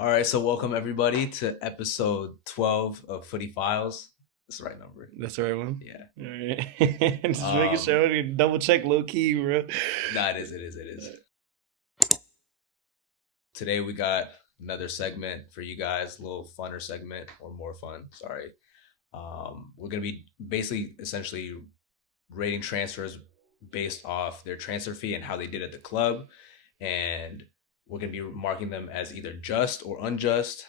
All right, so welcome everybody to episode 12 of FootyFiles. That's the right number. That's the right one? Yeah. All right. Just making sure we double check low key, bro. Nah, it is. Today we got another segment for you guys, a little funner segment, or more fun, sorry. We're going to be essentially rating transfers based off their transfer fee and how they did at the club. And we're going to be marking them as either just or unjust,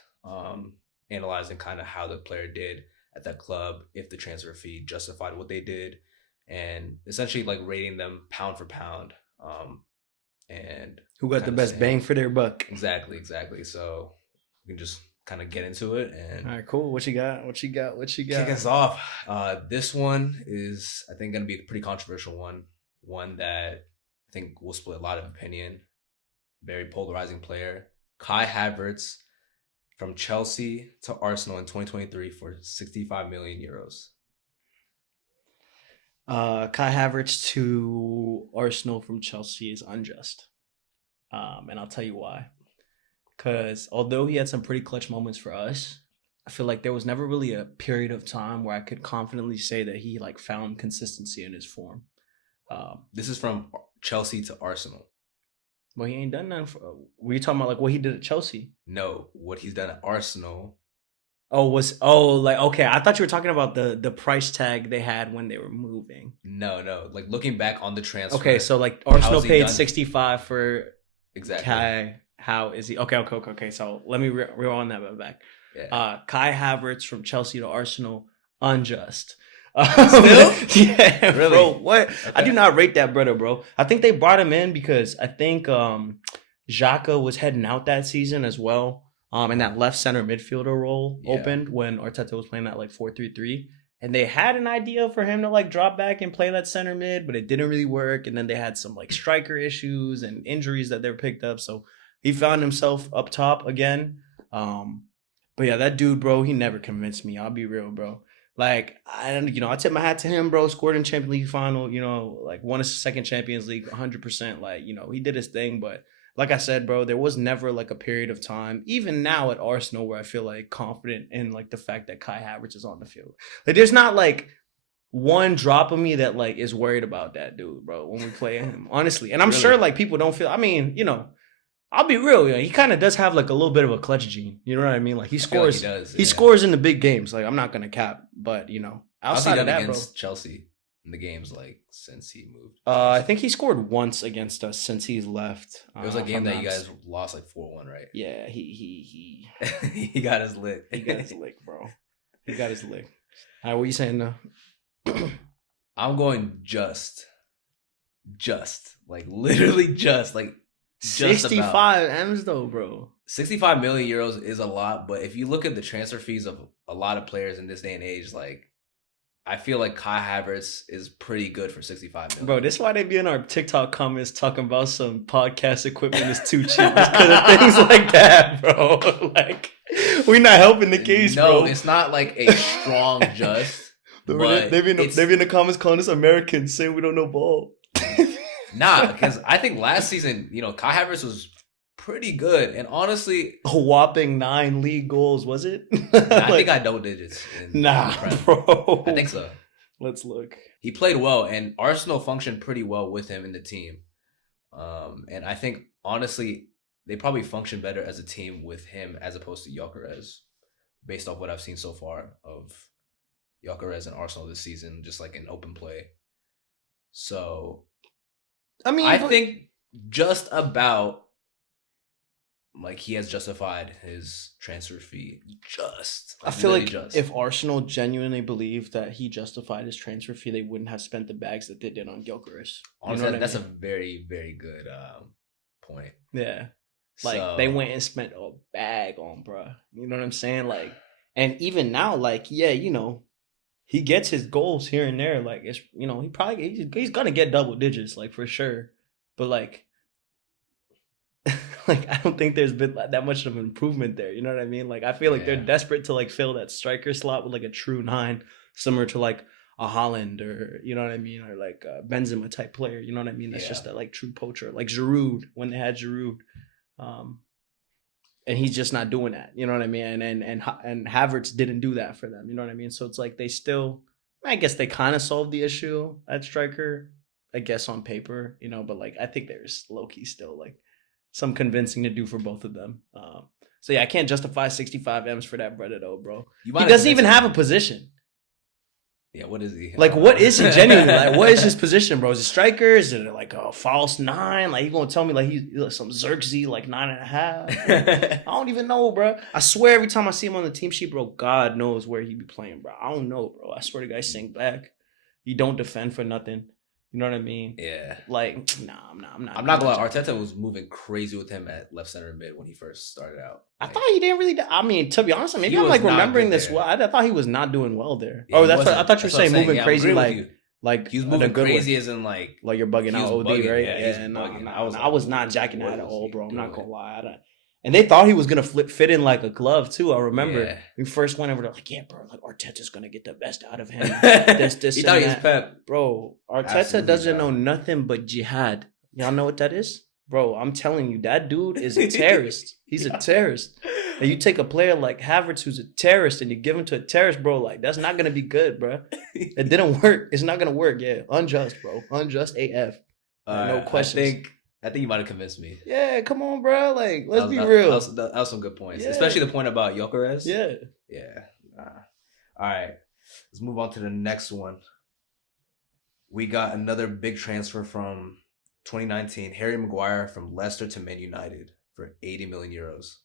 analyzing kind of how the player did at that club, if the transfer fee justified what they did, and essentially like rating them pound for pound. And who got the best bang for their buck? Exactly. So we can just kind of get into it. And all right, cool. What you got? Kick us off. This one is, I think, going to be a pretty controversial one that I think will split a lot of opinion. Very polarizing player. Kai Havertz from Chelsea to Arsenal in 2023 for 65 million euros. Kai Havertz to Arsenal from Chelsea is unjust. And I'll tell you why. Because although he had some pretty clutch moments for us, I feel like there was never really a period of time where I could confidently say that he like found consistency in his form. This is from Chelsea to Arsenal. Well, he ain't done nothing. Were you talking about like what he did at Chelsea? No, what he's done at Arsenal. Okay. I thought you were talking about the price tag they had when they were moving. No. Like looking back on the transfer. Okay, so like Arsenal paid 65 for exactly Kai. How is he? Okay. So let me rewind that back. Yeah. Kai Havertz from Chelsea to Arsenal, unjust. Still? Yeah, really? Bro. What? Okay. I do not rate that brother, bro. I think they brought him in because I think Xhaka was heading out that season as well. And that left center midfielder role opened when Arteta was playing that like 4-3-3. And they had an idea for him to like drop back and play that center mid, but it didn't really work. And then they had some like striker issues and injuries that they picked up. So he found himself up top again. But yeah, that dude, bro, he never convinced me. I'll be real, bro. Like, I tip my hat to him, bro. Scored in Champions League final, like won his second Champions League 100%. Like, he did his thing. But like I said, bro, there was never like a period of time, even now at Arsenal, where I feel like confident in like the fact that Kai Havertz is on the field. Like, there's not like one drop of me that like is worried about that dude, bro, when we play him, honestly. And I'm sure like people don't feel, I'll be real, he kind of does have like a little bit of a clutch gene. You know what I mean? Like he scores, he scores in the big games. Like I'm not gonna cap, but outside of that, against Chelsea in the games like since he moved. I think he scored once against us since he's left. It was a game that you guys lost like 4-1, right? Yeah, he he got his lick. He got his lick, bro. He got his lick. All right, what are you saying now? I'm going just like literally just like 65 M's though, bro. 65 million euros is a lot, but if you look at the transfer fees of a lot of players in this day and age, like I feel like Kai Havertz is pretty good for 65 million. Bro, this is why they be in our TikTok comments talking about some podcast equipment is too cheap. It's because of things like that, bro. Like, we're not helping the case, bro. No, it's not like a strong just. But they be in the comments calling us Americans, saying we don't know ball. Nah, because I think last season, Kai Havertz was pretty good. And honestly, a whopping 9 league goals, was it? I think I double digits. Bro. I think so. Let's look. He played well, and Arsenal functioned pretty well with him in the team. And I think, honestly, they probably function better as a team with him as opposed to Gyökeres, based off what I've seen so far of Gyökeres and Arsenal this season, just like in open play. So, I think just about like he has justified his transfer fee. I feel like if Arsenal genuinely believed that he justified his transfer fee, they wouldn't have spent the bags that they did on Gyökeres. Honestly, that's a very, very good point. Yeah. Like they went and spent a bag on, bro. You know what I'm saying? Like, and even now, like, yeah, he gets his goals here and there. Like, it's, he's gonna get double digits, like for sure. But like I don't think there's been that much of an improvement there. You know what I mean? Like, I feel like they're desperate to like fill that striker slot with like a true 9, similar to like a Haaland or, you know what I mean? Or like a Benzema type player. You know what I mean? That's just that like true poacher, like Giroud when they had Giroud. and he's just not doing that. You know what I mean? And Havertz didn't do that for them. You know what I mean? So it's like they still, I guess they kind of solved the issue at striker. I guess on paper, you know, but like I think there's low key still like some convincing to do for both of them. So yeah, I can't justify 65 M's for that brother though, bro. He doesn't even have a position. Yeah, what is he? Like, what is he genuinely? Like, what is his position, bro? Is he striker? Is it like a false nine? Like, you gonna tell me like he's like some Xerxes like 9.5? I don't even know, bro. I swear every time I see him on the team sheet, bro, God knows where he be playing, bro. I don't know, bro. I swear the guy sink back. He don't defend for nothing. You know what I mean? Yeah. Like, nah, I'm not. I'm not gonna lie. Arteta was moving crazy with him at left center mid when he first started out. Like, I thought he didn't really. I mean, to be honest, maybe I'm like remembering this well. I thought he was not doing well there. Yeah, that's what I thought you were saying. Moving crazy, like he was moving crazy, as in like you're bugging out OD, right? Yeah, I was not jacking that at all, bro. I'm not gonna lie. And they thought he was gonna fit in like a glove too. I remember we first went over there, like, yeah, bro, like Arteta's gonna get the best out of him. This, he thought he was Pep, bro. Arteta doesn't know nothing but jihad. Y'all know what that is, bro? I'm telling you, that dude is a terrorist. He's a terrorist. And you take a player like Havertz, who's a terrorist, and you give him to a terrorist, bro. Like that's not gonna be good, bro. It didn't work. It's not gonna work. Yeah, unjust, bro. Unjust AF. No questions. I think you might have convinced me. Yeah, come on, bro. Like, let's be real. That was some good points, especially the point about Gyökeres. Yeah. Yeah. All right. Let's move on to the next one. We got another big transfer from 2019, Harry Maguire from Leicester to Man United for 80 million euros.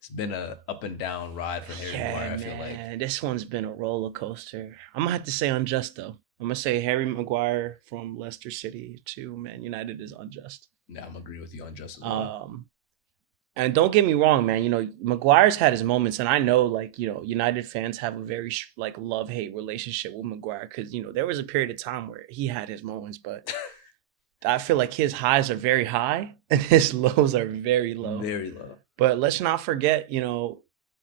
It's been a up and down ride for Harry Maguire, I feel like. This one's been a roller coaster. I'm going to have to say unjust, though. I'm going to say Harry Maguire from Leicester City to Man United is unjust. Yeah, I'm agree with you, unjust as well. And don't get me wrong, man. You know, Maguire's had his moments, and I know, like, you know, United fans have a very, like, love-hate relationship with Maguire because, you know, there was a period of time where he had his moments, but I feel like his highs are very high and his lows are very low. Very low. But let's not forget, you know,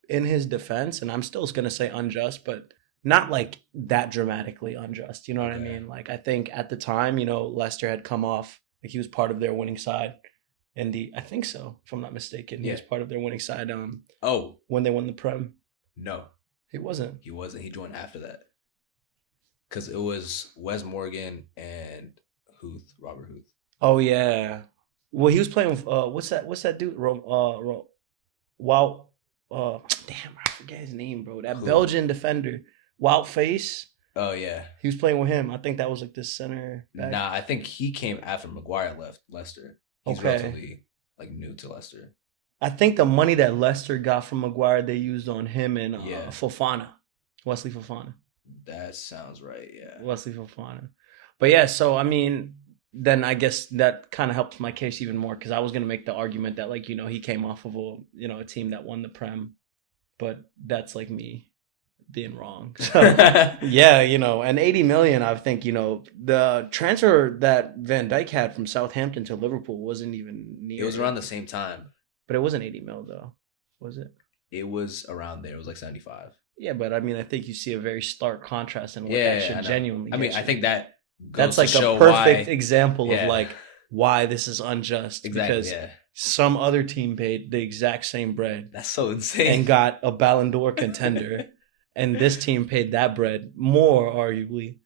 in his defense, and I'm still going to say unjust, but not like that dramatically unjust. You know what I mean? Like, I think at the time, you know, Leicester had come off, like he was part of their winning side. I think so, if I'm not mistaken. He was part of their winning side. When they won the Prem. No. He wasn't. He wasn't. He joined after that. Because it was Wes Morgan and Robert Huth. Oh, yeah. Well, he was playing with, what's that dude? Damn, I forget his name, bro. That Belgian defender. Wout Face. Oh, yeah. He was playing with him. I think that was like the center back. Nah, I think he came after Maguire left Leicester. He's relatively like new to Leicester. I think the money that Leicester got from Maguire, they used on him and Fofana. Wesley Fofana. That sounds right, yeah. Wesley Fofana. But yeah, so I mean, then I guess that kind of helped my case even more because I was going to make the argument that, like, you know, he came off of a team that won the Prem. But that's like me being wrong. So, yeah, you know, and 80 million, I think, you know, the transfer that Van Dijk had from Southampton to Liverpool wasn't even near. It was around the same time. But it wasn't 80 mil, though. Was it? It was around there. It was like 75. Yeah, but I mean, I think you see a very stark contrast in what that should genuinely I mean, I think that's like a perfect example of like why this is unjust. Exactly, because some other team paid the exact same bread. That's so insane. And got a Ballon d'Or contender. And this team paid that bread more, arguably,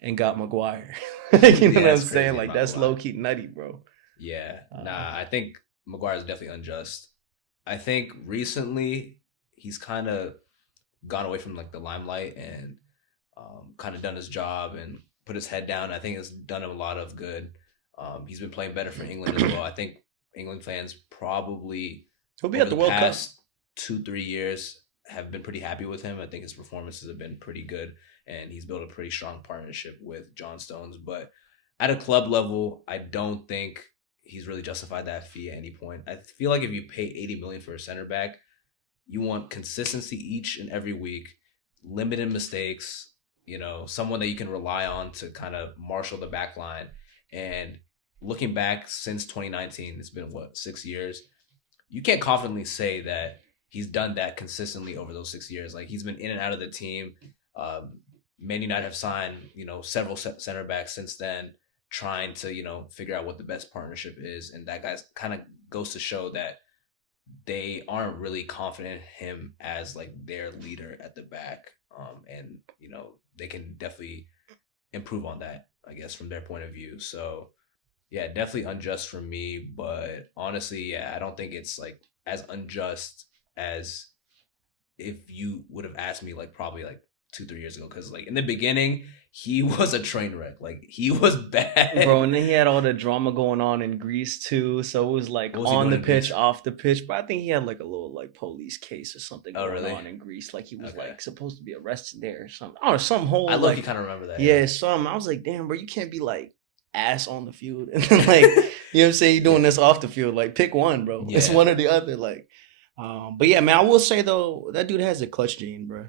and got Maguire. You know what I'm saying? Like, that's low-key nutty, bro. Yeah. I think Maguire is definitely unjust. I think recently he's kind of gone away from like the limelight and kind of done his job and put his head down. I think it's done him a lot of good. He's been playing better for England as well. I think England fans probably he'll be at the World Cup 2-3 years have been pretty happy with him. I think his performances have been pretty good, and he's built a pretty strong partnership with John Stones. But at a club level, I don't think he's really justified that fee at any point. I feel like if you pay 80 million for a center back, you want consistency each and every week, limited mistakes, you know, someone that you can rely on to kind of marshal the back line. And looking back since 2019, it's been 6 years. You can't confidently say that he's done that consistently over those 6 years. Like, he's been in and out of the team. Man United have signed, you know, several center backs since then, trying to, you know, figure out what the best partnership is. And that guy's kind of goes to show that they aren't really confident in him as like their leader at the back. And they can definitely improve on that, I guess, from their point of view. So yeah, definitely unjust for me. But honestly, yeah, I don't think it's like as unjust as if you would have asked me like probably like 2 3 years ago, because like in the beginning he was a train wreck, like he was bad. Bro, and then he had all the drama going on in Greece too. So it was like What was he on doing the in pitch, Greece? off the pitch. But I think he had like a little like police case or something Oh, going really? on in Greece. Like he was Okay. like supposed to be arrested there or something. I don't know, some whole I look, like kind of remember that. yeah, some. I was like, damn, bro, you can't be like ass on the field and then like you know what I'm saying, you're doing this off the field. Like pick one, bro. It's Yeah. one or the other. Like, but yeah, man, I will say though that dude has a clutch gene, bro.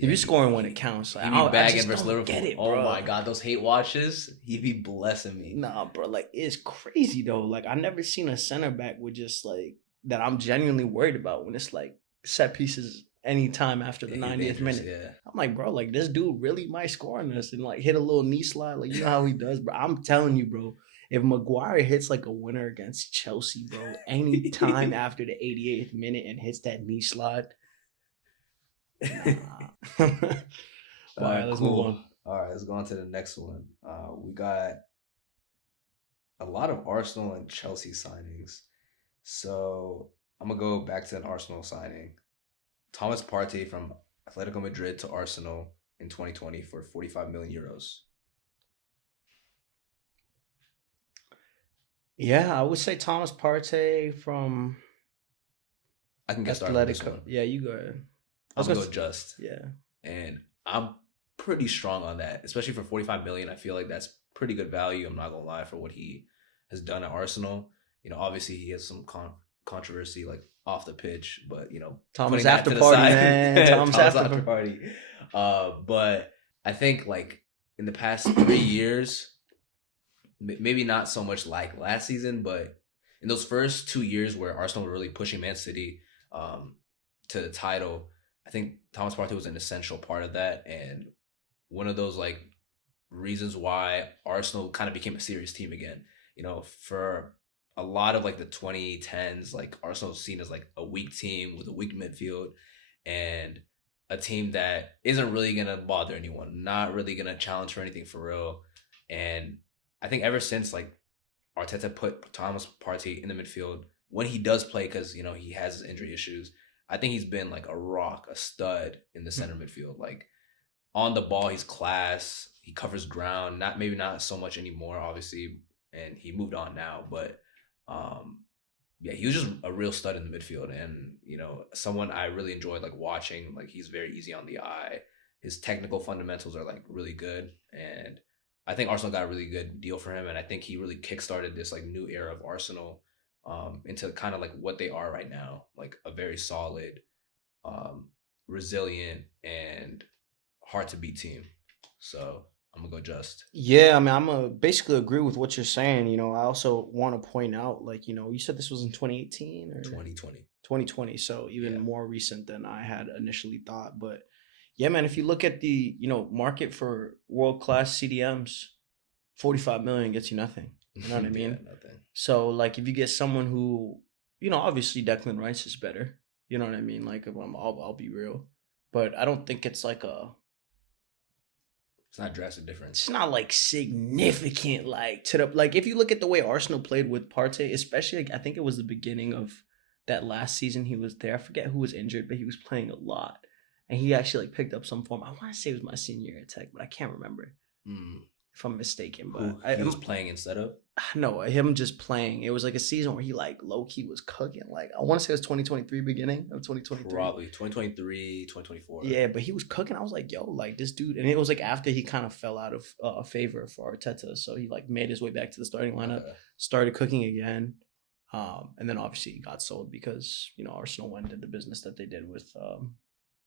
If you're scoring when it counts, like, he be I bagging just versus don't Liverpool. get it, Oh bro. my god, those hate watches, he be blessing me. Nah, bro, like it's crazy though. Like I never seen a center back with just like that I'm genuinely worried about when it's like set pieces anytime after the He's 90th dangerous, minute. yeah. I'm like, bro, like this dude really might score on us and like hit a little knee slide. Like you know how he does, bro. I'm telling you, bro. If Maguire hits like a winner against Chelsea, bro, anytime after the 88th minute and hits that knee slide, nah. All right, let's move on. All right, let's go on to the next one. We got a lot of Arsenal and Chelsea signings. So I'm gonna go back to an Arsenal signing. Thomas Partey from Atletico Madrid to Arsenal in 2020 for 45 million euros. Yeah, I would say Thomas Partey from I can get started with this Atletico. one. Yeah, you go ahead. I'm gonna go just. Yeah. And I'm pretty strong on that, especially for 45 million. I feel like that's pretty good value. I'm not gonna lie, for what he has done at Arsenal. Obviously he has some controversy like off the pitch, but Thomas putting that after to the party, side, man. Thomas after party. But I think like in the past 3 years, maybe not so much like last season, but in those first 2 years where Arsenal were really pushing Man City to the title, I think Thomas Partey was an essential part of that, and one of those like reasons why Arsenal kind of became a serious team again. For a lot of like the 2010s, like Arsenal was seen as like a weak team with a weak midfield and a team that isn't really gonna bother anyone, not really gonna challenge for anything for real. And I think ever since like Arteta put Thomas Partey in the midfield when he does play, because he has his injury issues, I think he's been like a rock, a stud in the center midfield. Like on the ball, he's class. He covers ground. Maybe not so much anymore, obviously, and he moved on now. But yeah, he was just a real stud in the midfield, and someone I really enjoyed like watching. Like he's very easy on the eye. His technical fundamentals are like really good, and I think Arsenal got a really good deal for him, and I think he really kickstarted this like new era of Arsenal into kind of like what they are right now, like a very solid, resilient, and hard to beat team. So I'm gonna go just. Yeah, I mean, I'm gonna basically agree with what you're saying. I also want to point out, like, you said this was in 2018 or 2020. 2020, so even more recent than I had initially thought. But yeah, man, if you look at the market for world class CDMs, 45 million gets you nothing. You know what I mean? Yeah, nothing. So like, if you get someone who, obviously Declan Rice is better. You know what I mean? Like, I'll be real, but I don't think it's like it's not drastic difference. It's not like significant, like to the like. If you look at the way Arsenal played with Partey, especially like, I think it was the beginning of that last season he was there. I forget who was injured, but he was playing a lot, and he actually like picked up some form. I want to say it was my senior year at Tech, but I can't remember if I'm mistaken. But he was playing instead of. No, him just playing. It was like a season where he like low key was cooking. Like I want to say it was 2023, beginning of 2023. Probably 2023, 2024. Yeah, but he was cooking. I was like, yo, like this dude. And it was like after he kind of fell out of favor for Arteta. So he like made his way back to the starting lineup, started cooking again. And then obviously he got sold because, Arsenal went and did the business that they did with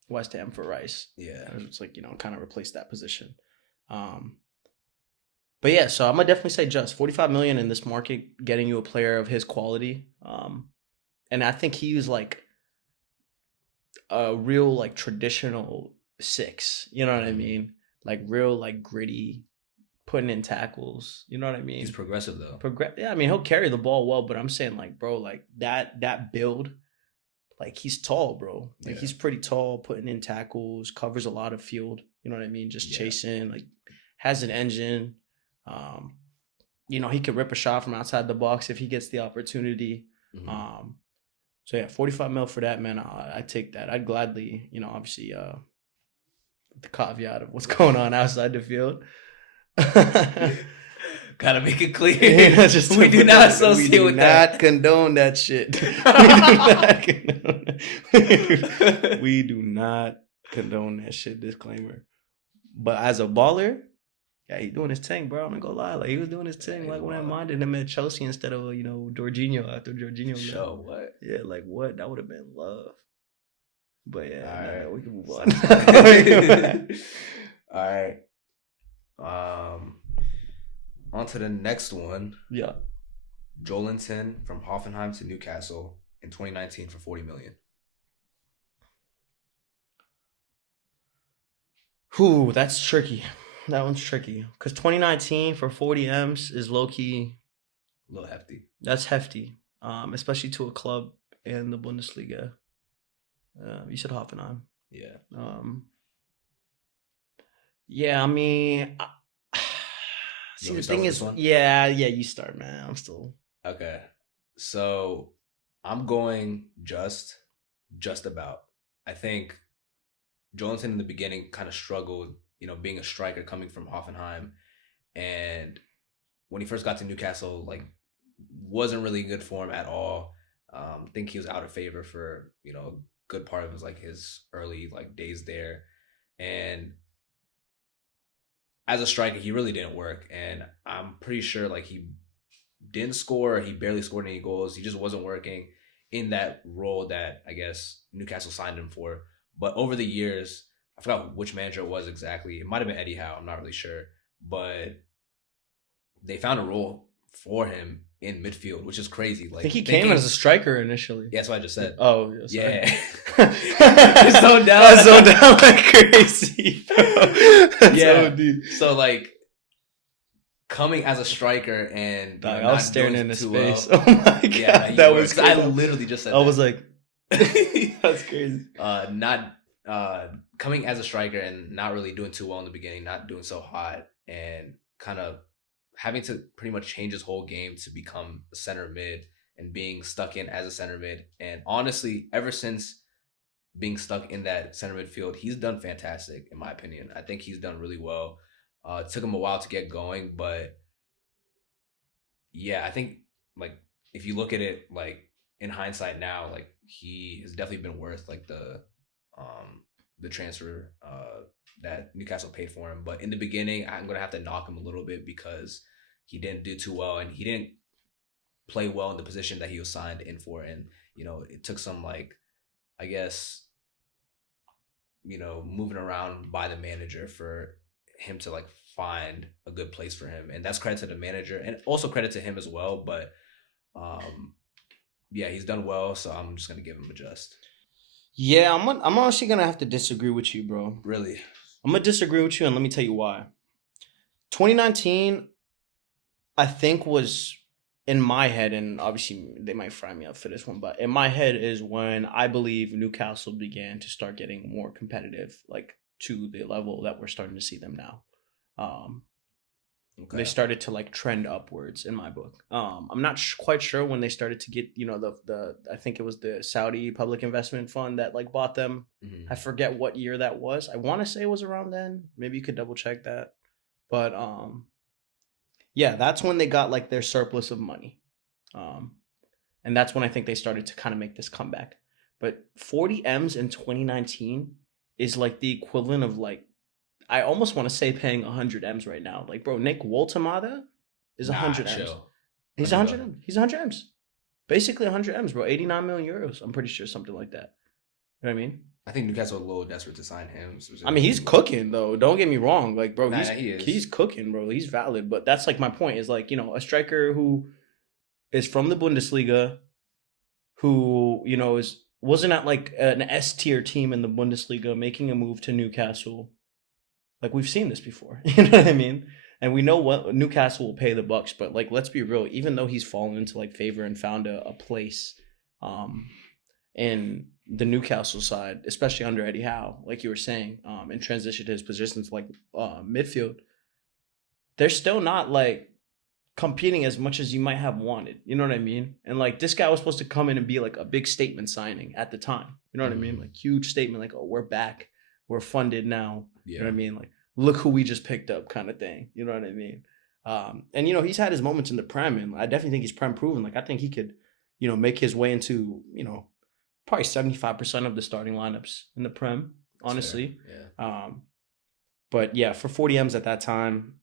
West Ham for Rice. Yeah. And it's like, kind of replaced that position. But yeah, so I'm gonna definitely say just 45 million in this market, getting you a player of his quality. And I think he was like a real like traditional 6. You know what I mean? Like real like gritty, putting in tackles. You know what I mean? He's progressive though. Yeah, I mean, he'll carry the ball well, but I'm saying like, bro, like that build, like he's tall, bro. Like he's pretty tall, putting in tackles, covers a lot of field. You know what I mean? Just chasing, like has an engine. You know, he could rip a shot from outside the box if he gets the opportunity. So yeah, 45 mil for that, man. I take that. I'd gladly, you know, obviously, the caveat of what's going on outside the field. Gotta make it clear. Yeah, just we do not associate with that. We do not condone that shit. We do not condone that shit. Disclaimer. But as a baller, yeah, he doing his thing, bro. I'm not gonna lie. Like he was doing his thing. Like when I minded him at Chelsea instead of Jorginho after Jorginho. Show what? Yeah, like what? That would have been love. But yeah, all right, we can move on. All right. On to the next one. Yeah. Joelinton from Hoffenheim to Newcastle in 2019 for 40 million. Whew, that's tricky. That one's tricky. Because 2019 for 40 M's is low-key. A little hefty. That's hefty. Especially to a club in the Bundesliga. You said Hoffenheim. Yeah. Yeah, I mean... See, the thing is... Yeah, you start, man. I'm still... Okay. So, I'm going just about. I think Joelinton in the beginning kind of struggled, being a striker coming from Hoffenheim. And when he first got to Newcastle, like, wasn't really in good form at all. I think he was out of favor for, a good part of his early, days there. And as a striker, he really didn't work. And I'm pretty sure, he didn't score. He barely scored any goals. He just wasn't working in that role that, I guess, Newcastle signed him for. But over the years, I forgot which manager it was exactly. It might have been Eddie Howe. I'm not really sure. But they found a role for him in midfield, which is crazy. I think he came in as a striker initially. Yeah, that's what I just said. Oh, yeah. Zoned down like crazy. Yeah. So, coming as a striker and I was staring in his face. Well. Oh my god, yeah, that was crazy. I literally just said. I was like, that's crazy. Not coming as a striker and not really doing too well in the beginning, not doing so hot, and kind of having to pretty much change his whole game to become a center mid and being stuck in as a center mid. And honestly, ever since being stuck in that center midfield, he's done fantastic, in my opinion. I think he's done really well. It took him a while to get going, but yeah, I think if you look at it in hindsight now, he has definitely been worth the transfer that Newcastle paid for him. But in the beginning, I'm gonna have to knock him a little bit because he didn't do too well and he didn't play well in the position that he was signed in for. And it took some I guess moving around by the manager for him to find a good place for him. And that's credit to the manager and also credit to him as well. But yeah, he's done well, so I'm just gonna give him a just. Yeah, I'm honestly gonna have to disagree with you, bro. Really? I'm gonna disagree with you, and let me tell you why. 2019, I think, was in my head, and obviously they might fry me up for this one, but in my head is when I believe Newcastle began to start getting more competitive, to the level that we're starting to see them now. Okay. They started to trend upwards in my book. I'm not quite sure when they started to get, the I think it was the Saudi Public Investment Fund that bought them. Mm-hmm. I forget what year that was. I want to say it was around then. Maybe you could double check that. But yeah, that's when they got their surplus of money. And that's when I think they started to kind of make this comeback. But 40 M's in 2019 is the equivalent of I almost want to say paying 100 M's right now. Bro, Nick Woltemade is 100 M's. He's 100 M's. He's 100 M's. Basically 100 M's, bro. 89 million euros. I'm pretty sure something like that. You know what I mean? I think Newcastle are a little desperate to sign him. I mean, he's cooking, though. Don't get me wrong. Bro, he he's cooking, bro. He's valid. But that's my point is a striker who is from the Bundesliga, who, wasn't at an S tier team in the Bundesliga making a move to Newcastle. We've seen this before. You know what I mean? And we know what Newcastle will pay the bucks, but like let's be real, even though he's fallen into like favor and found a place um in the Newcastle side, especially under Eddie Howe, like you were saying, and transitioned his position to like midfield, they're still not like competing as much as you might have wanted. You know what I mean? And like this guy was supposed to come in and be like a big statement signing at the time. You know what I mean? Like huge statement, like, oh, we're back. We're funded now. Yeah. You know what I mean? Like, look who we just picked up kind of thing. You know what I mean? And you know, he's had his moments in the Prem, and I definitely think he's Prem proven. Like I think he could, you know, make his way into, you know, probably 75% of the starting lineups in the Prem, honestly. Yeah. But yeah, for 40 M's at that time,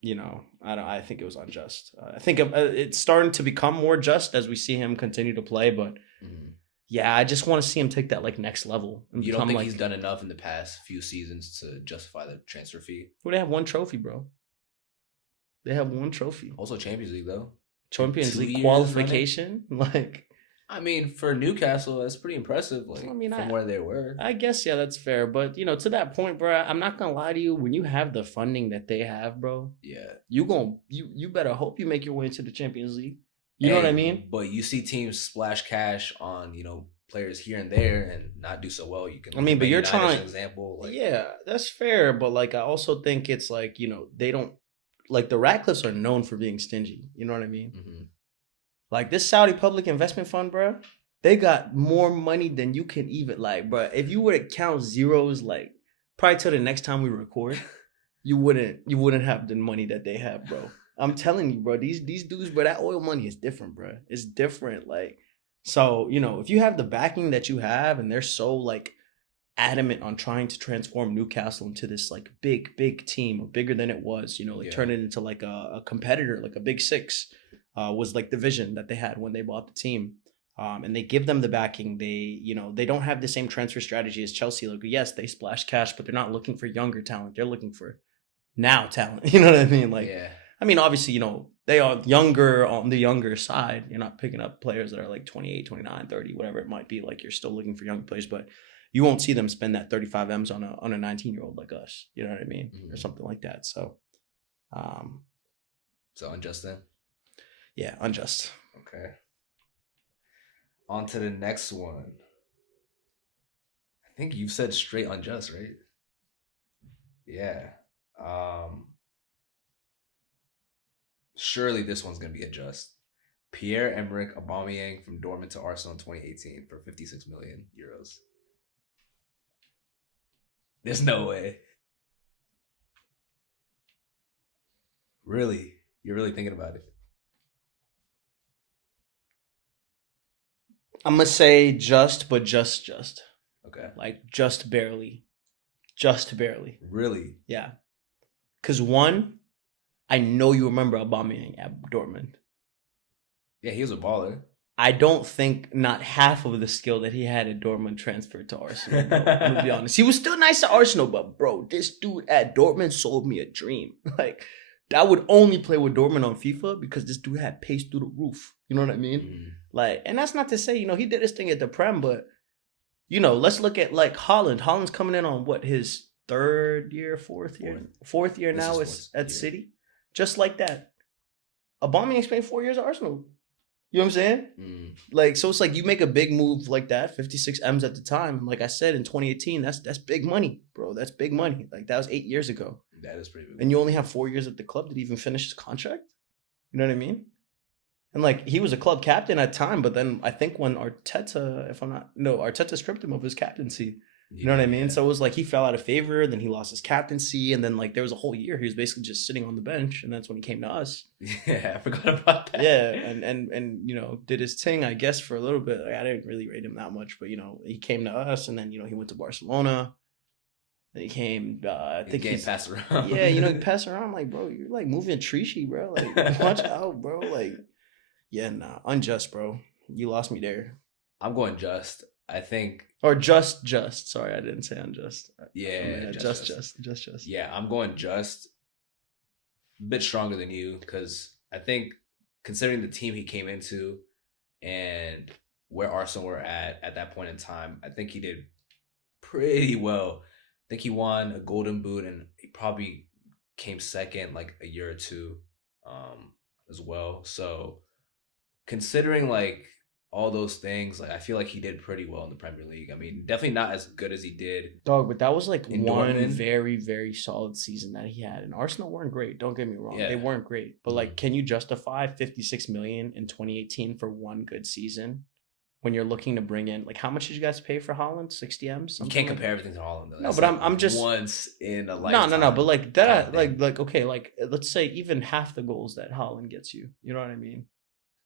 you know, I think it was unjust. I think it's starting to become more just as we see him continue to play. But yeah, I just want to see him take that like next level. And you don't think like, he's done enough in the past few seasons to justify the transfer fee? Well, they have one trophy, bro. They have one trophy. Also Champions League though. Champions League qualification, like. I mean, for Newcastle, that's pretty impressive. Like, I mean, from where they were. I guess, yeah, that's fair. But, you know, to that point, bro, I'm not going to lie to you. When you have the funding that they have, bro, yeah, you better hope you make your way into the Champions League. You know what I mean? But you see teams splash cash on, you know, players here and there and not do so well. You can. I mean, but you're trying. Example. Like, yeah, that's fair. But, like, I also think it's like, you know, they don't. Like, the Ratcliffes are known for being stingy. You know what I mean? Mm-hmm. Like, this Saudi Public Investment Fund, bro, they got more money than you can even, like, bro, if you were to count zeros, like, probably till the next time we record, you wouldn't have the money that they have, bro. I'm telling you, bro, these dudes, bro, that oil money is different, bro. It's different, like, so, you know, if you have the backing that you have and they're so, like, adamant on trying to transform Newcastle into this, like, big team, or bigger than it was, you know, like, turn it into, like, a competitor, like a big six, was like the vision that they had when they bought the team. And they give them the backing. They, you know, they don't have the same transfer strategy as Chelsea. Like, yes, they splash cash, but they're not looking for younger talent. They're looking for now talent. You know what I mean? Like, yeah. I mean, obviously, you know, they are younger on the younger side. You're not picking up players that are like 28, 29, 30, whatever it might be. Like, you're still looking for young players, but you won't see them spend that 35 M's on a 19-year-old like us. You know what I mean? Mm-hmm. Or something like that. So, so unjust then? Yeah, unjust. Okay. On to the next one. I think you said straight unjust, right? Yeah. Surely this one's going to be unjust. Pierre-Emerick Aubameyang from Dortmund to Arsenal in 2018 for 56 million euros. There's no way. Really? You're really thinking about it? I'm going to say just, but just. Okay. Like, just barely. Just barely. Really? Yeah. Because one, I know you remember Aubameyang at Dortmund. Yeah, he was a baller. I don't think not half of the skill that he had at Dortmund transferred to Arsenal, bro. I'm going to be honest. He was still nice at Arsenal, but, bro, this dude at Dortmund sold me a dream. Like, I would only play with Dortmund on FIFA because this dude had pace through the roof. You know what I mean? Mm. Like, and that's not to say, you know, he did his thing at the Prem, but, you know, let's look at, like, Haaland. Haaland's coming in on, what, his fourth year now at City? Just like that. Aubameyang spent 4 years at Arsenal. You know what I'm saying? Mm. Like, so it's like you make a big move like that, 56 M's at the time. Like I said, in 2018, that's big money, bro. That's big money. Like, that was 8 years ago. That is pretty big. And you only have 4 years at the club. Did he even finish his contract? You know what I mean? And, like, he was a club captain at time, but then I think when Arteta stripped him of his captaincy. You know what I mean? Yeah. So it was like he fell out of favor, then he lost his captaincy, and then, like, there was a whole year he was basically just sitting on the bench, and that's when he came to us. Yeah, I forgot about that. Yeah, and you know, did his thing, I guess, for a little bit. Like, I didn't really rate him that much, but, you know, he came to us, and then, you know, he went to Barcelona. Then he came, I think he passed around. Yeah, you know, he passed around. I'm like, bro, you're like moving treachy, bro. Like, watch out, bro. Like, yeah, nah, unjust, bro. You lost me there. I'm going just. I think. Or just. Sorry, I didn't say unjust. Yeah, just. Yeah, I'm going just. A bit stronger than you because I think considering the team he came into and where Arsenal were at that point in time, I think he did pretty well. I think he won a Golden Boot and he probably came second like a year or two as well. So considering like all those things, like I feel like he did pretty well in the Premier League. I mean, definitely not as good as he did Dog, but that was like in one Dortmund. very, very solid season that he had. And Arsenal weren't great. Don't get me wrong. Yeah. They weren't great. But like, can you justify 56 million in 2018 for one good season? When you're looking to bring in, like, how much did you guys pay for Holland? 60 M's? You can't compare everything to Holland though. No, but like I'm just once in a lifetime. No. But like that, kind of like okay, like let's say even half the goals that Holland gets you. You know what I mean?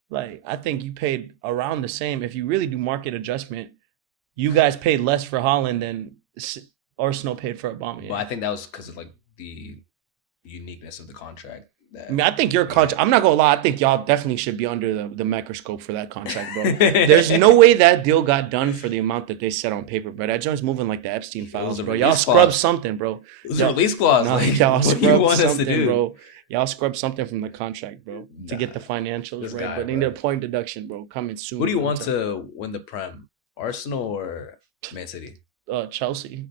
Like I think you paid around the same. If you really do market adjustment, you guys paid less for Holland than Arsenal paid for Aubameyang. Well, I think that was because of like the uniqueness of the contract. I mean, I think your contract. I'm not gonna lie. I think y'all definitely should be under the microscope for that contract, bro. There's no way that deal got done for the amount that they said on paper, bro. That joint's moving like the Epstein files, bro. Y'all scrub something, bro. It was a release clause. No, like, y'all what do you scrub want us to something, do? bro. Y'all scrub something from the contract, bro, to get the Nah, financials this right. guy, But they need a bro. point deduction, bro, coming soon. Who do you want to win the Prem? Arsenal or Man City? Chelsea.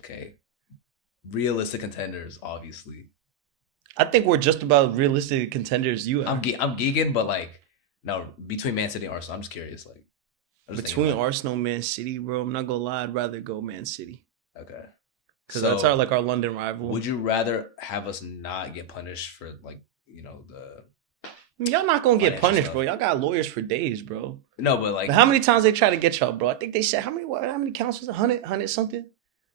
Okay. Realistic contenders, obviously. I think we're just about realistic contenders. You are. I'm geeking, but like, no, between Man City and Arsenal, I'm just curious. Like, I'm just Between thinking, like, Arsenal and Man City, bro, I'm not gonna lie. I'd rather go Man City okay. because So, that's our London rival. would you rather have us not get punished for like, the I mean, y'all not gonna get financial punished, stuff? bro. Y'all got lawyers for days, bro. No, but like But how many times they try to get y'all, bro? I think they said how many counts was it? 100 something?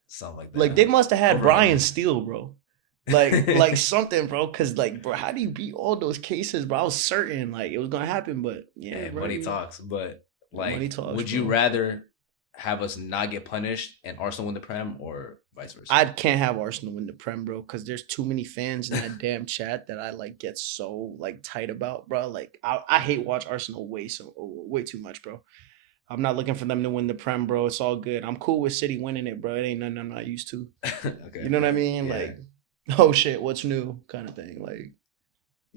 something like that. Like they must have had Over Brian 100. Steele, bro. Like something, bro. Cause like, bro, how do you beat all those cases, bro? I was certain like it was gonna happen, but yeah, Yeah, bro, money talks. But like, Money talks, would you bro. rather have us not get punished and Arsenal win the Prem, or vice versa? I can't have Arsenal win the Prem, bro, because there's too many fans in that damn chat that I like get so like tight about, bro. Like I hate watch Arsenal way too much, bro. I'm not looking for them to win the Prem, bro. It's all good. I'm cool with City winning it, bro. It ain't nothing I'm not used to. Okay. You know what I mean? Yeah. Like, oh shit, what's new, kind of thing. Like,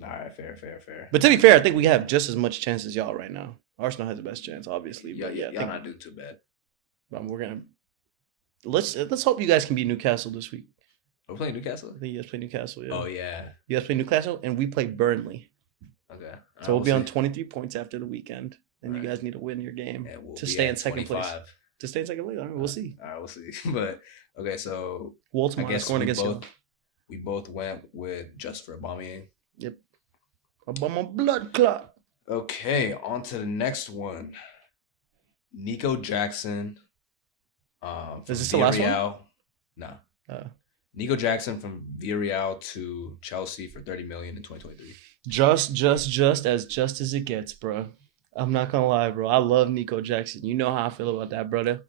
All right, fair. but to be fair, I think we have just as much chance as y'all right now. Arsenal has the best chance, obviously. But yeah, I y'all think, not doing too bad. we're gonna let's hope you guys can beat Newcastle this week. We're playing Newcastle. I think you guys play Newcastle. Yeah. Oh yeah. You guys play Newcastle, and we play Burnley. Okay. So we'll be on 23 points after the weekend, and Right. you guys need to win your game And we'll to be stay at in second 25. place. To stay in second place, all right, we'll see. All right, we'll see. But okay, so Walter I guess scoring against you. we both went with just for Aubameyang. Yep. About my blood clot. Okay, on to the next one. Nico Jackson. Is this the last one? Villarreal. No. Uh, Nico Jackson from Villarreal to Chelsea for 30 million in 2023. just as it gets, bro. I'm not gonna lie, bro. I love Nico Jackson. You know how I feel about that, brother.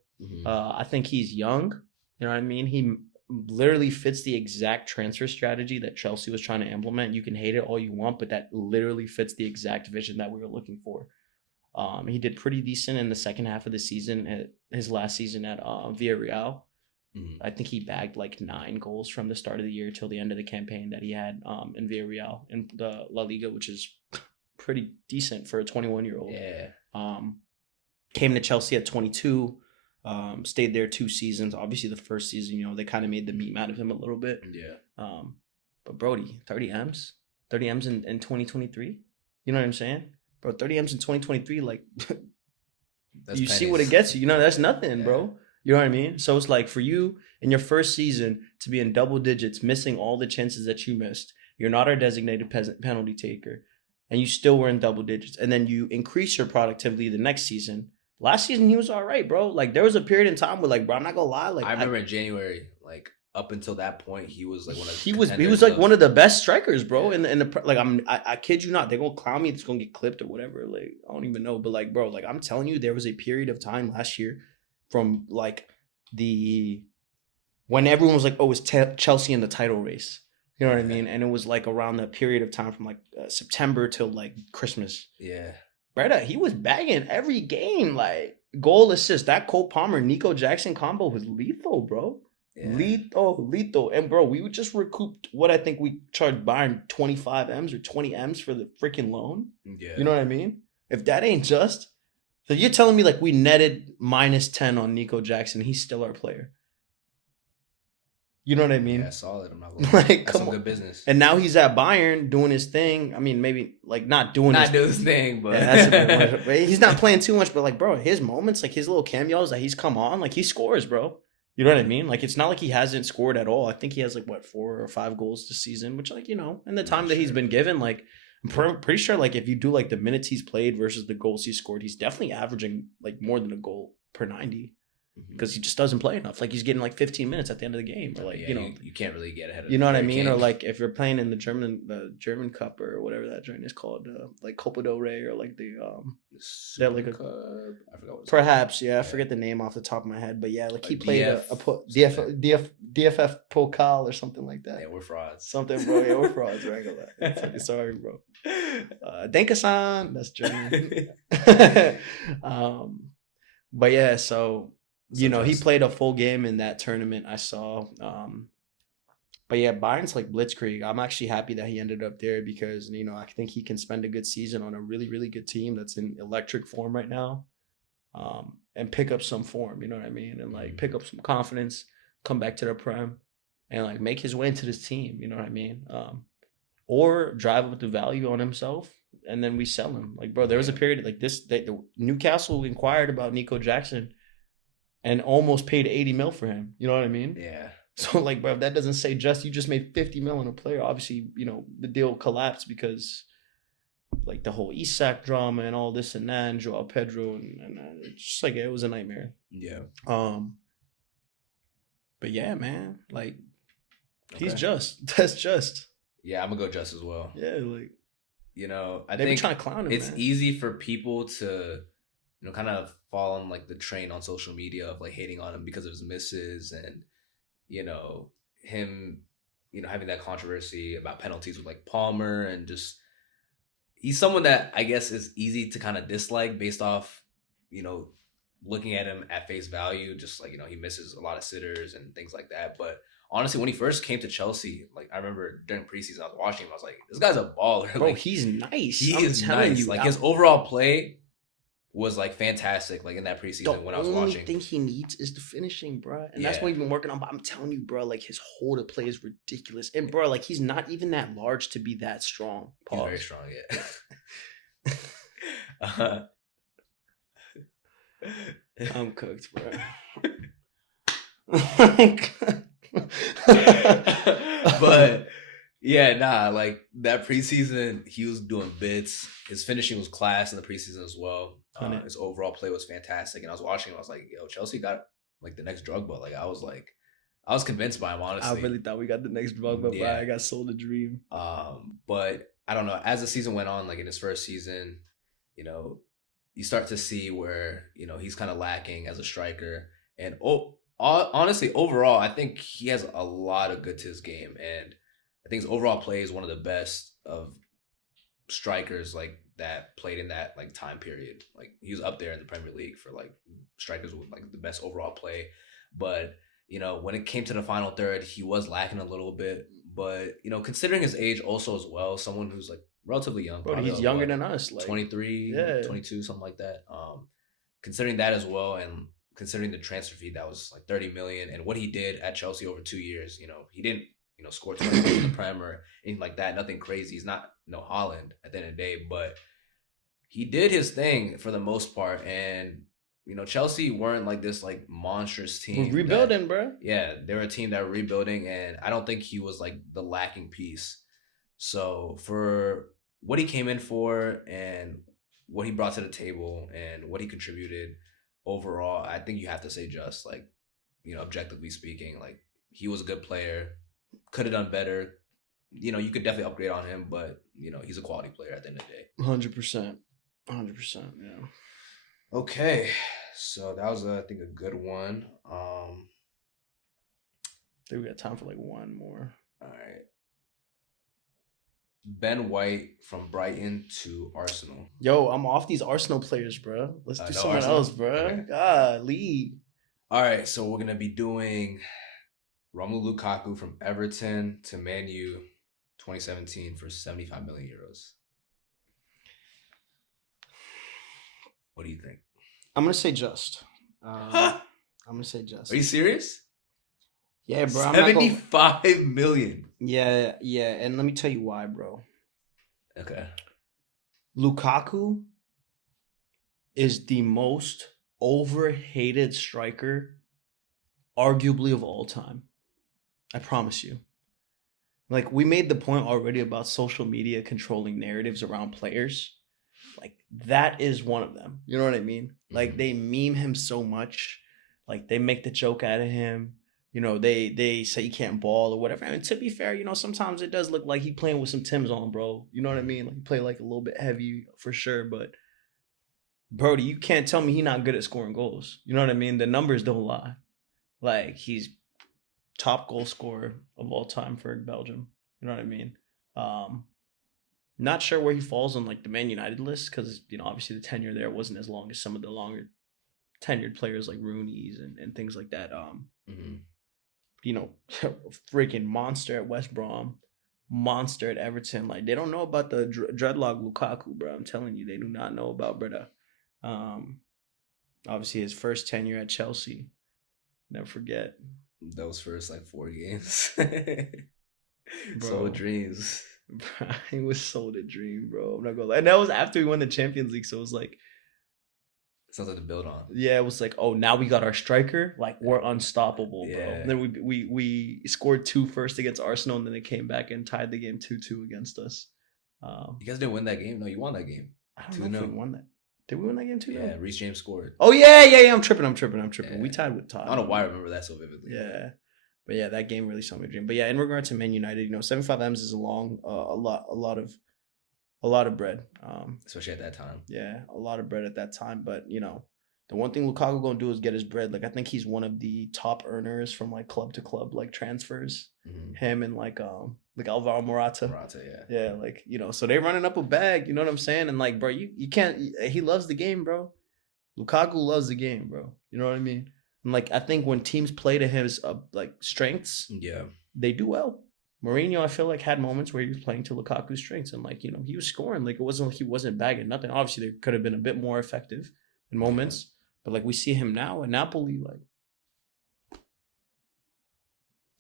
I think he's young. You know what I mean? He literally fits the exact transfer strategy that Chelsea was trying to implement. You can hate it all you want, but that literally fits the exact vision that we were looking for. He did pretty decent in the second half of the season, his last season at Villarreal. I think he bagged like 9 goals from the start of the year till the end of the campaign that he had in Villarreal in the La Liga, which is pretty decent for a 21-year-old. Yeah. Came to Chelsea at 22, stayed there 2 seasons. Obviously, the first season, they kind of made the meme out of him a little bit. Yeah. But Brody, 30 M's in 2023. You know what I'm saying? Bro, 30 M's in 2023, like, That's you see pennies. what it gets you. That's nothing, Yeah. bro. You know what I mean? So it's like for you in your first season to be in double digits, missing all the chances that you missed. You're not our designated penalty taker, and you still were in double digits. And then you increase your productivity the next season. Last season, he was all right, bro. Like, there was a period in time where, like, bro, I'm not gonna lie. Like, I remember in January, like up until that point, he was like one of the he was contenders like of- one of the best strikers, bro. Yeah. Like, I kid you not, they're gonna clown me. It's gonna get clipped or whatever. Like, I don't even know. But like, bro, like, I'm telling you, there was a period of time last year from like when everyone was like, oh, it's Chelsea in the title race. You know what I mean? And it was like around that period of time from like September till like Christmas. Yeah. Brother, he was bagging every game, like goal, assist. That Cole Palmer, Nico Jackson combo was lethal, bro. Yeah. Lethal. And bro, we would just recouped what I think we charged Bayern 25 M's or 20 M's for the freaking loan. Yeah. You know what I mean? If that ain't just, so you're telling me like we netted -10 on Nico Jackson, he's still our player. You know what I mean? Yeah, solid. I'm not gonna lie. Like, That's come some on. good business. And now he's at Bayern doing his thing. I mean, maybe like not doing Not do his thing, but yeah, that's a bit much. But he's not playing too much. But like, bro, his moments, like his little cameos that he's come on, like he scores, bro. You know what I mean? Like it's not like he hasn't scored at all. I think he has like what 4 or 5 goals this season, which like in the time that he's been given, like I'm pretty sure like if you do like the minutes he's played versus the goals he scored, he's definitely averaging like more than a goal per 90. Because he just doesn't play enough. Like he's getting like 15 minutes at the end of the game, or like you can't really get ahead of. You know what I mean? Or like if you're playing in the German Cup or whatever that joint is called, like Copa del Rey or like they have like a Cup. I forgot what perhaps I forget the name off the top of my head, but yeah, like he played DFF Pokal or something like that. Yeah, we're frauds. Something, bro. Yeah, we're frauds. Right? Like, sorry, bro. Danke-san. That's German. But yeah, so. He played a full game in that tournament I saw. But yeah, Bayern's like blitzkrieg. I'm actually happy that he ended up there because, I think he can spend a good season on a really, really good team that's in electric form right now, and pick up some form, you know what I mean? And like pick up some confidence, come back to the Prem and like make his way into this team, you know what I mean? Or drive up the value on himself and then we sell him. Like, bro, there was a period like this, the Newcastle inquired about Nico Jackson and almost paid 80 mil for him. You know what I mean? Yeah. So like, bro, if that doesn't say you just made 50 mil on a player. Obviously, the deal collapsed because like the whole Isak drama and all this and that and Joao Pedro and it's just like it was a nightmare. Yeah. But yeah, man, like he's just. That's just. Yeah, I'm gonna go just as well. Yeah, like I they've been think trying to clown him. It's man. easy for people to kind of fall on like the train on social media of like hating on him because of his misses and him having that controversy about penalties with like Palmer and just he's someone that I guess is easy to kind of dislike based off looking at him at face value, just like he misses a lot of sitters and things like that. But honestly, when he first came to Chelsea, like I remember during preseason I was watching him, I was like, this guy's a baller. Bro, like, he's nice. He is nice. Like his overall play was like fantastic, like in that preseason when I was watching. The only thing he needs is the finishing, bro, and that's what he's been working on. But I'm telling you, bro, like his hold of play is ridiculous, and bro, like he's not even that large to be that strong. Pause. He's very strong, yeah. I'm cooked, bro. But yeah, nah, like that preseason, he was doing bits. His finishing was class in the preseason as well. His overall play was fantastic, and I was watching him. I was like, "Yo, Chelsea got like the next Drogba." Like I was convinced by him. Honestly, I really thought we got the next Drogba, but I got sold a dream. But I don't know. As the season went on, like in his first season, you start to see where he's kind of lacking as a striker. And honestly, overall, I think he has a lot of good to his game, and I think his overall play is one of the best of strikers like that played in that like time period. Like he was up there in the Premier League for like strikers with like the best overall play. But when it came to the final third, he was lacking a little bit. But considering his age also as well, someone who's like relatively young. Bro, he's younger than us, like 23, 22, something like that. Considering that as well, and considering the transfer fee that was like 30 million, and what he did at Chelsea over 2 years, he didn't score 20 goals in the Prem or anything like that. Nothing crazy. He's not Haaland at the end of the day, but he did his thing for the most part. And Chelsea weren't like this like monstrous team. We're rebuilding, bro. Yeah, they were a team that were rebuilding, and I don't think he was like the lacking piece. So for what he came in for and what he brought to the table and what he contributed overall, I think you have to say just like, objectively speaking, like he was a good player, could have done better. You could definitely upgrade on him, but he's a quality player at the end of the day. 100%. 100%, yeah. Okay. So that was I think a good one. I think we got time for like one more. All right. Ben White from Brighton to Arsenal. Yo, I'm off these Arsenal players, bro. Let's do someone else, bro. Okay. Golly. All right, so we're gonna be doing Romelu Lukaku from Everton to Man U 2017 for 75 million euros. What do you think? I'm gonna say just. I'm gonna say just. Are you serious? Yeah, bro. I'm not going. 75 million. Yeah, yeah, and let me tell you why, bro. Okay. Lukaku is the most overhated striker, arguably of all time. I promise you. Like we made the point already about social media controlling narratives around players. Like that is one of them. You know what I mean? Like they meme him so much. Like they make the joke out of him. You know, they say he can't ball or whatever. And to be fair, you know, sometimes it does look like he playing with some Timbs on, bro. You know what I mean? Like he play like a little bit heavy for sure, but Brody, you can't tell me he not good at scoring goals. You know what I mean? The numbers don't lie. Like he's top goal scorer of all time for Belgium. You know what I mean? Um, Not sure where he falls on like the Man United list because you know obviously the tenure there wasn't as long as some of the longer tenured players like Rooney's and things like that. Mm-hmm. You know, freaking monster at West Brom, monster at Everton. Like they don't know about the dreadlock Lukaku, bro. I'm telling you, they do not know about Breda. Um, Obviously his first tenure at Chelsea. Never forget. Those first like 4 games. Bro. So dreams. He was sold a dream, bro. I'm not gonna lie. And that was after we won the Champions League, so it was like something to build on. yeah, it was like, oh, now we got our striker. Like we're unstoppable, bro. Yeah. And then we scored 2 first against Arsenal, and then they came back and tied the game 2-2 against us. You guys didn't win that game? No, you won that game. I don't know if we won that. Did we win that game 2-0? Yeah, Reece James scored. Oh yeah. I'm tripping. Yeah. We tied with Todd. I don't know why I remember that so vividly. Yeah. But yeah, that game really sold my dream. But yeah, in regard to Man United, you know, 75 M's is a lot of bread. Especially at that time. Yeah, a lot of bread at that time. But you know, the one thing Lukaku gonna do is get his bread. Like I think he's one of the top earners from like club to club like transfers. Mm-hmm. Him and like Alvaro Morata. Yeah, like you know, so they running up a bag. You know what I'm saying? And like, bro, you can't. He loves the game, bro. Lukaku loves the game, bro. You know what I mean? And like I think when teams play to his like strengths, yeah, they do well. Mourinho, I feel like had moments where he was playing to Lukaku's strengths, and like you know he was scoring. Like it wasn't like he wasn't bagging nothing. Obviously, they could have been a bit more effective in moments, but like we see him now at Napoli, like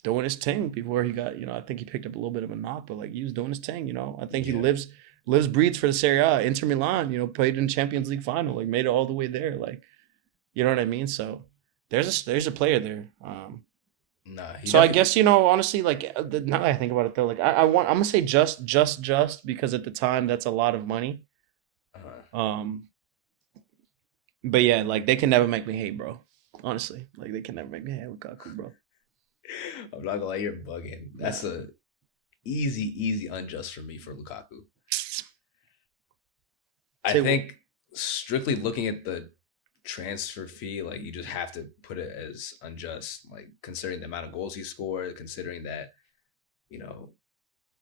doing his thing before he got. You know, I think he picked up a little bit of a knock, but like he was doing his thing. You know, I think he lives breathes for the Serie A. Inter Milan, you know, played in Champions League final, like made it all the way there. Like, you know what I mean? So there's a player there. So I guess, you know, honestly, like now that I think about it though, like I'm gonna say just because at the time that's a lot of money. But yeah, like they can never make me hate, bro. Honestly, like they can never make me hate Lukaku, bro. I'm not gonna lie, you're bugging. That's a easy unjust for me for Lukaku. I think strictly looking at the transfer fee, like you just have to put it as unjust, like considering the amount of goals he scored, considering that, you know,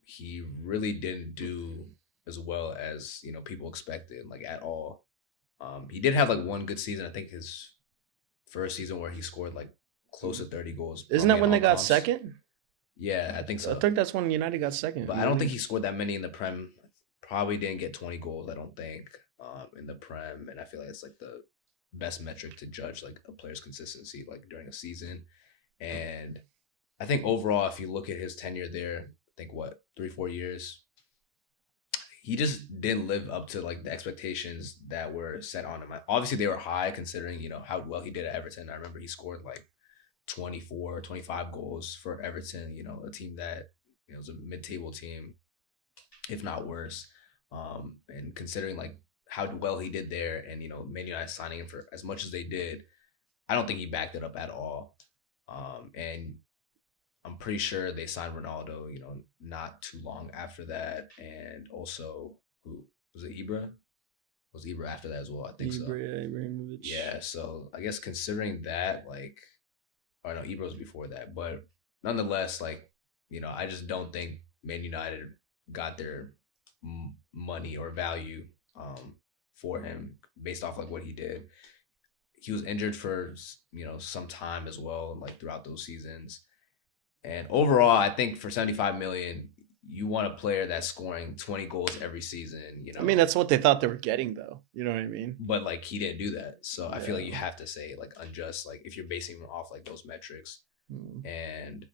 he really didn't do as well as, you know, people expected, like at all. He did have like one good season. I think his first season where he scored like close to 30 goals. Isn't that when they got second? Yeah, I think so. I think that's when United got second. But I don't think he scored that many in the Prem. Probably didn't get 20 goals, I don't think, in the Prem. And I feel like it's like the best metric to judge like a player's consistency like during a season. And I think overall, if you look at his tenure there, I think what, 3-4 years, he just didn't live up to like the expectations that were set on him. Obviously they were high considering, you know, how well he did at Everton. I remember he scored like 24, 25 goals for Everton, you know, a team that, you know, was a mid-table team, if not worse. And considering like how well he did there, and you know, Man United signing him for as much as they did, I don't think he backed it up at all. And I'm pretty sure they signed Ronaldo, you know, not too long after that, and also who was it? Ibra? Was Ibra after that as well? I think so. Ibrahimovic. Yeah, so I guess considering that, like, or no, Ibra was before that, but nonetheless, like, you know, I just don't think Man United got their money or value for him based off like what he did. He was injured for, you know, some time as well, like throughout those seasons. And overall, I think for 75 million, you want a player that's scoring 20 goals every season, you know. I mean, that's what they thought they were getting though. You know what I mean? But like he didn't do that. So I feel like you have to say like unjust, like if you're basing him off like those metrics. And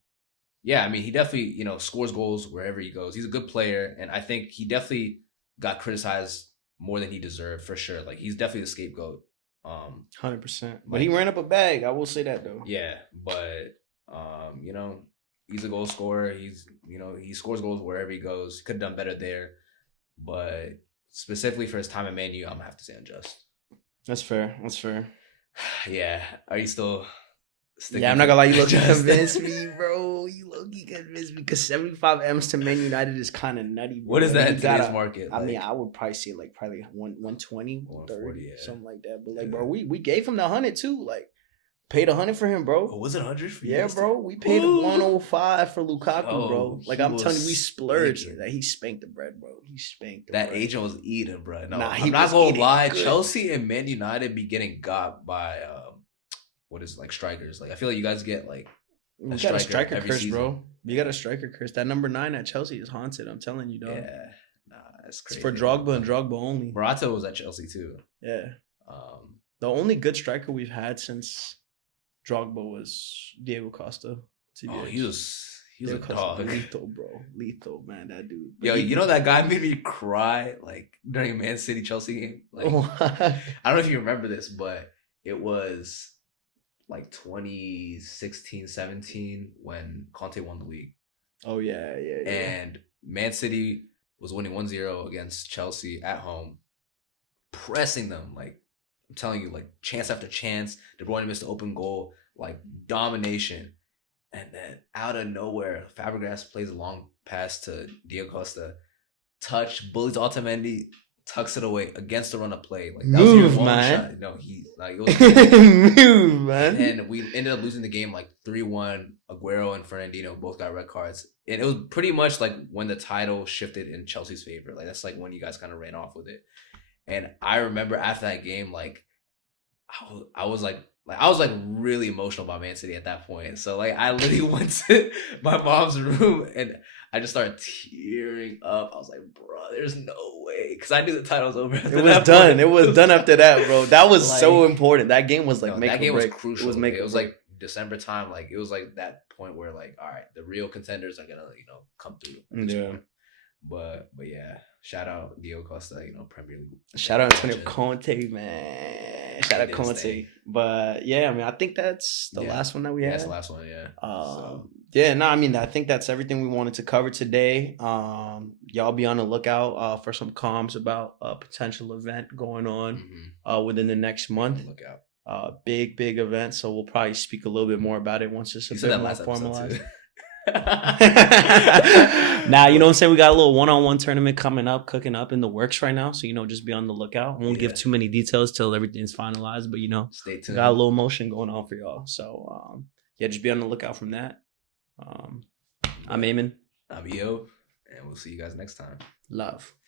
yeah, I mean, he definitely, scores goals wherever he goes. He's a good player, and I think he definitely got criticized more than he deserved for sure. Like, he's definitely the scapegoat. 100%. But he ran up a bag. I will say that though. Yeah, but he's a goal scorer. He scores goals wherever he goes. He could have done better there, but specifically for his time at Man U, I'm gonna have to say unjust. That's fair. That's fair. Yeah. Are you still? Yeah, I'm not gonna lie. You low-key convinced me, bro. You low-key convinced me because 75 M's to Man United is kind of nutty. Bro. What is that in today's market? I mean, I would probably say like probably 120, 130, yeah. something like that. But like, bro, we gave him the 100 too. Like, paid 100 for him, bro. Oh, was it 100 for you? Yeah, bro. We paid 105 for Lukaku, bro. Like, I'm telling you, we splurged. Like, he spanked the bread, bro. He spanked the that bread. agent was eating, bro. No, I'm not gonna lie. Good. Chelsea and Man United be getting got by strikers. Like, I feel like you guys get like we got a striker curse, season. Bro. You got a striker curse. That number 9 at Chelsea is haunted. I'm telling you, dog. Yeah, nah, that's crazy. It's for Drogba and Drogba only. Morata was at Chelsea too. Yeah. The only good striker we've had since Drogba was Diego Costa. Oh, he was a dog. Lethal, bro. Lethal, man. That dude. Yo, you know that guy made me cry like during a Man City Chelsea game. Like, I don't know if you remember this, but it was like 2016, 17 when Conte won the league. Oh, yeah. And Man City was winning 1-0 against Chelsea at home, pressing them. Like, I'm telling you, like, chance after chance. De Bruyne missed the open goal, like, domination. And then out of nowhere, Fabregas plays a long pass to Diego Costa. Touch, bullies Otamendi, tucks it away against the run of play. Like, that move, was your man. shot. No, it was move, man. And we ended up losing the game like 3-1. Aguero and Fernandinho both got red cards. And it was pretty much like when the title shifted in Chelsea's favor. Like, that's like when you guys kind of ran off with it. And I remember after that game, like, I was really emotional about Man City at that point. So like, I literally went to my mom's room and I just started tearing up. I was like, bro, there's no way. Because I knew the title was over. It was done. It was done after that, bro. That was like, so important. That game was like that game was crucial. It was like December time. Like, it was like that point where like, all right, the real contenders are gonna come through. Yeah. But yeah, shout out Diego Costa, Premier League. Shout out Antonio Conte, man. Shout out Conte. But yeah, I mean, I think that's the last one that we had. That's the last one, yeah. I think that's everything we wanted to cover today. Y'all be on the lookout for some comms about a potential event going on within the next month. Look out. Big event. So we'll probably speak a little bit more about it once it's a bit more formalized. Nah, you know what I'm saying? We got a little one-on-one tournament cooking up in the works right now. So, just be on the lookout. Won't give too many details till everything's finalized, but stay tuned. Got a little motion going on for y'all. So, just be on the lookout from that. I'm Eamon. I'm Eo, and we'll see you guys next time. Love.